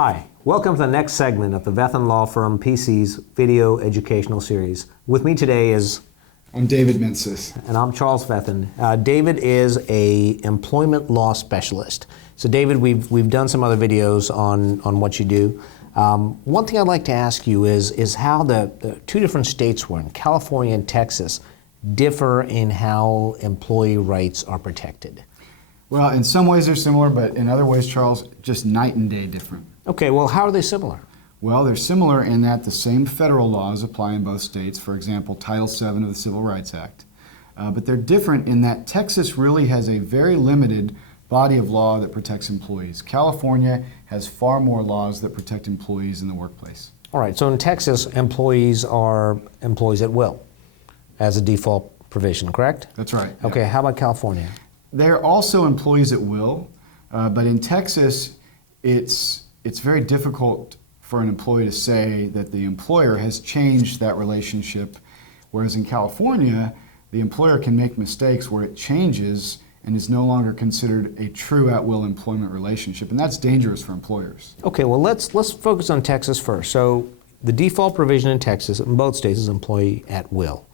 Hi, welcome to the next segment of the Vethan Law Firm PC's video educational series. With me today is... I'm David Minces. And I'm Charles Vethan. David is a employment law specialist. So David, we've done some other videos on what you do. One thing I'd like to ask you is how the two different states we're in, California and Texas, differ in how employee rights are protected. Well, in some ways they're similar, but in other ways, Charles, just night and day different. Okay, well, how are they similar? Well, they're similar in that the same federal laws apply in both states, for example, Title VII of the Civil Rights Act. But they're different in that Texas really has a very limited body of law that protects employees. California has far more laws that protect employees in the workplace. All right, so in Texas, employees are employees at will as a default provision, correct? That's right. Okay, yeah. How about California? They're also employees at will, but in Texas, it's very difficult for an employee to say that the employer has changed that relationship, whereas in California, the employer can make mistakes where it changes and is no longer considered a true at-will employment relationship, and that's dangerous for employers. Okay, well, let's focus on Texas first. So the default provision in Texas, in both states, is employee at will.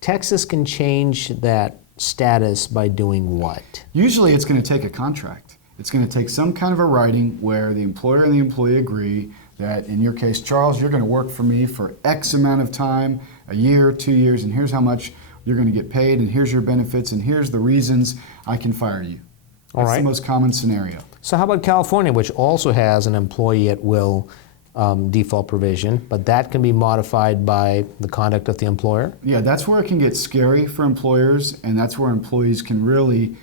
Texas can change that status by doing what? Usually it's going to take a contract. It's going to take some kind of a writing where the employer and the employee agree that, in your case, Charles, you're going to work for me for X amount of time, a year, 2 years, and here's how much you're going to get paid, and here's your benefits, and here's the reasons I can fire you. That's the most common scenario. So how about California, which also has an employee at will default provision, but that can be modified by the conduct of the employer? Yeah, that's where it can get scary for employers, and that's where employees can really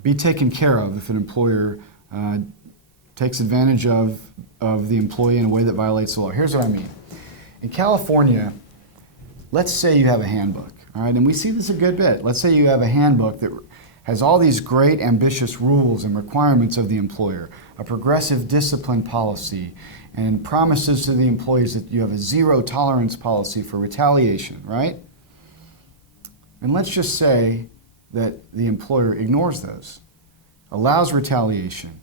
be taken care of if an employer takes advantage of the employee in a way that violates the law. Here's what I mean. In California, let's say you have a handbook, all right, and we see this a good bit. Let's say you have a handbook that has all these great ambitious rules and requirements of the employer, a progressive discipline policy, and promises to the employees that you have a zero tolerance policy for retaliation, right? And let's just say that the employer ignores those, allows retaliation,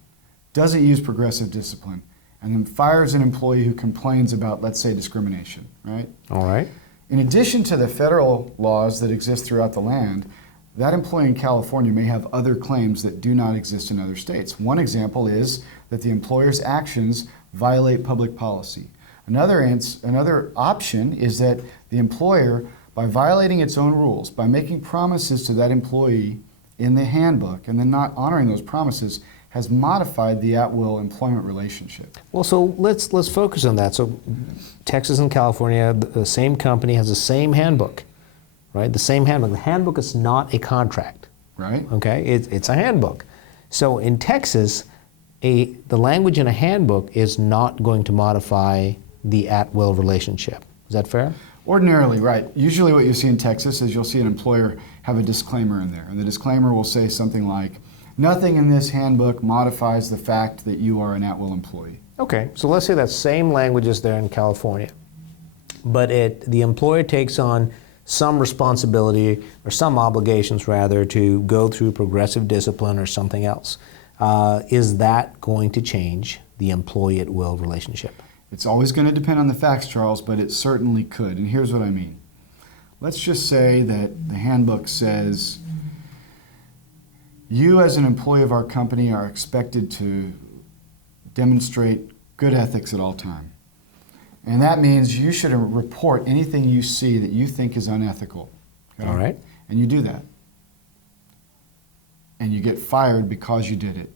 doesn't use progressive discipline, and then fires an employee who complains about, let's say, discrimination, right? All right. In addition to the federal laws that exist throughout the land, that employee in California may have other claims that do not exist in other states. One example is that the employer's actions violate public policy. Another option is that the employer, by violating its own rules, by making promises to that employee in the handbook and then not honoring those promises, has modified the at-will employment relationship. Well, so let's focus on that. So Texas and California, the same company has the same handbook, right? The same handbook. The handbook is not a contract. Right. Okay, it's a handbook. So in Texas, the language in a handbook is not going to modify the at-will relationship. Is that fair? Ordinarily, right. Usually what you see in Texas is you'll see an employer have a disclaimer in there, and the disclaimer will say something like, nothing in this handbook modifies the fact that you are an at-will employee. Okay, so let's say that same language is there in California, but the employer takes on some responsibility or some obligations rather to go through progressive discipline or something else. Is that going to change the employee at will relationship? It's always going to depend on the facts, Charles, but it certainly could, and here's what I mean. Let's just say that the handbook says, you as an employee of our company are expected to demonstrate good ethics at all times. And that means you should report anything you see that you think is unethical. Okay? All right. And you do that. And you get fired because you did it.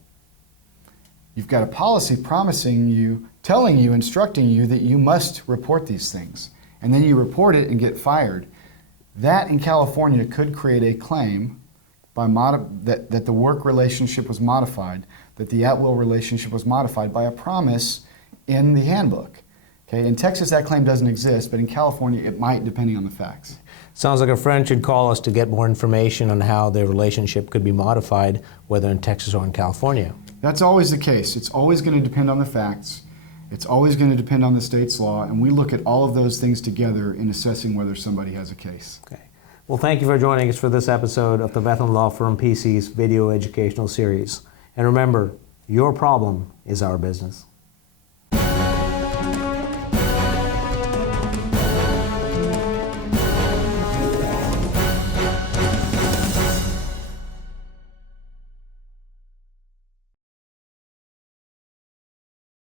You've got a policy promising you, telling you, instructing you that you must report these things. And then you report it and get fired. That in California could create a claim that the work relationship was modified, that the at-will relationship was modified by a promise in the handbook. Okay, in Texas, that claim doesn't exist, but in California, it might, depending on the facts. Sounds like a friend should call us to get more information on how their relationship could be modified, whether in Texas or in California. That's always the case. It's always going to depend on the facts. It's always going to depend on the state's law, and we look at all of those things together in assessing whether somebody has a case. Okay. Well, thank you for joining us for this episode of the Vethan Law Firm PC's video educational series. And remember, Your problem is our business.